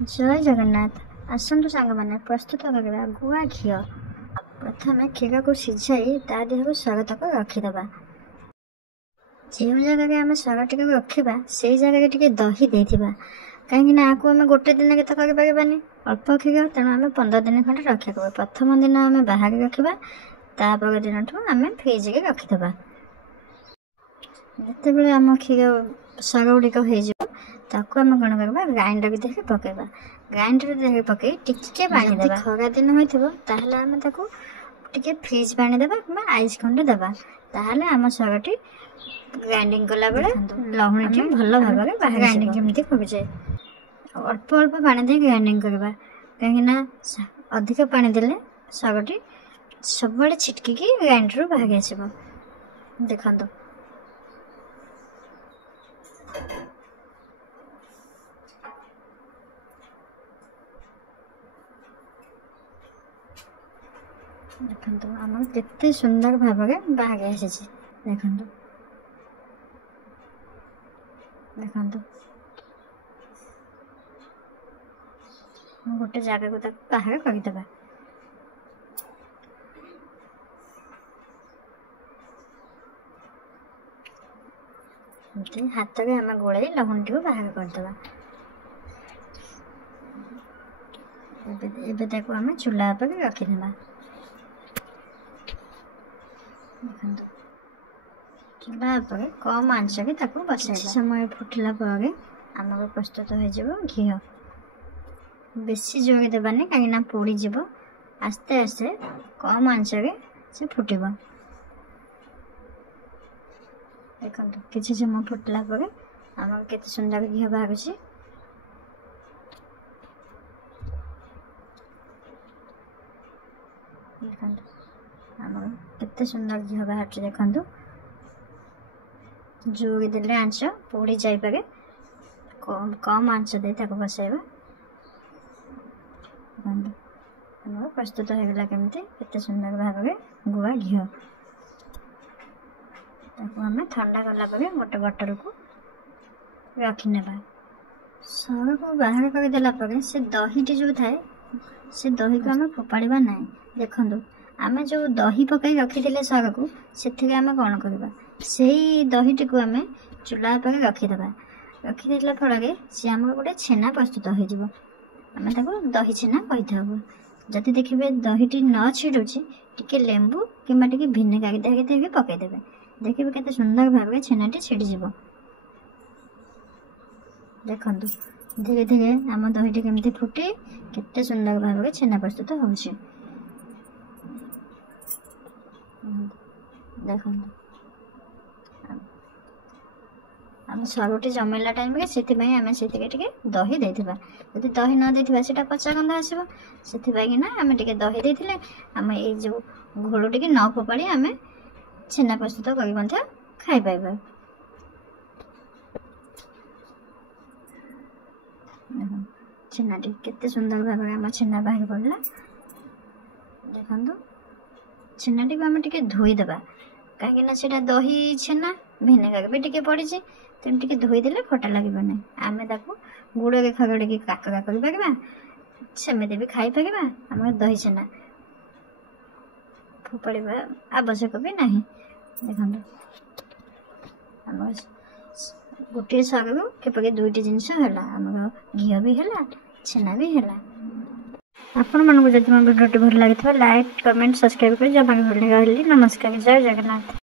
जय जगन्नाथ। आसतु सांग मैंने प्रस्तुत करवा गुआ घी। प्रथम क्षीर को सीझाई ता देह सर तक रखीदे। जो जगह आम सर टी रखा से जगह टी दही देथिबा कहीं आपको आम गोटे दिन के करपारानी अल्प क्षीर तेणु आम 15 दिन खंडे रखा। प्रथम दिन आम बाहर रखा तापर दिन आम फ्रिज के रखीदे। जिते आम क्षीर सर गुड़िक हो ताको आम कौन करवा ग्राइंडर देखे पकेबा। ग्राइंडर देखे पकई टिके पानी देबा। खरा दिन होइथिबो ताहले आम ताको टिके फ्रिज पानी देबा कि आइस खंडे देबा। ताहले आम सरटी ग्राइंडिंग कला बेले लहुणी टी भल भाव में बाहर ग्राइंडिंग केमती कर जाए। अल्प अल्प पानी दे ग्राइंडिंग करबा कहीं अधिक पानी देले सरटी सब बड़े छिटकी ग्राइंडर बाहर आसब। देखो देखो आम केते सुंदर भाव में बाहर आसी। देखो देखो गोटे जगह को बाहर करदे। हाथ में आम गोल लहुणी टी बाहर करदे। एबे आम चूल्हा पर रखीदे। चूल्हा पर कम आंच के बसाई समय फुटला आम प्रस्तुत हो घी। बेसी जोर देवानी कहीं पोड़ी जीव। आस्ते आस्ते कम आंच के से फुटब। देखो किसी समय फुटला आम केते सुंदर घी बाहर। देखो केते सुंदर घी बाहर। देखो जोर देले आंच पोड़ी जापे कम आंच दे बसाइबा। प्रस्तुत होगा केमती केते सुंदर भाव में गुआ घी। आम ठंडा कला गोटे बोतल को रखीने। सर को बाहर करदेला से दही जो थाए से दही को आम फोपाड़ा ना। देखो आम जो दही पकई रखी सर को से आम कौन करवा से दहीटी को आम चूल्हा पर रखीदे। रखीदे फल सी आम गोटे छेना प्रस्तुत हो दही छेना कही था। जदि देखिए दहीटी न छिड़ुची टिके लेंबू कि भिनेगार देखे पकईदे। देखिए केते सुंदर भाव में छेनाटी छिड़ीज। देखो धीरे धीरे आम दहीटी केमती फुटी केते सुंदर भाव में छेना प्रस्तुत हो। देखो आम सरटी जमेला टाइम से आम से दही देथिबा। यदि दही न देथिबा सेटा पचा गंध आसब। से आम टे दही देथिले आम ये जो घोल टी न फोपाड़ी आम छेना प्रस्तुत कर खाई पाइबा। छेनाटी केते सुंदर भाव में आम छेना बाहर पड़ला। देखो छेनाटी को आम टे धोईदेबा कहीं से दही छेना भिनेगार भी टे पड़ी तेणु टे धोईदे खटा लगे ना। आम गुड़ के खगड़ी काकरा कर सेमती भी खाई पार। आम दही छेना फोपाड़ा आवश्यक भी ना। देखो आम गोटे सर को दुईटी जिनस है आम घी भी है छेना भी है। आपण मानक जब मो भिडियो भल लगी लाइक कमेंट सब्सक्राइब कर जमा। नमस्कार। जय जगन्नाथ।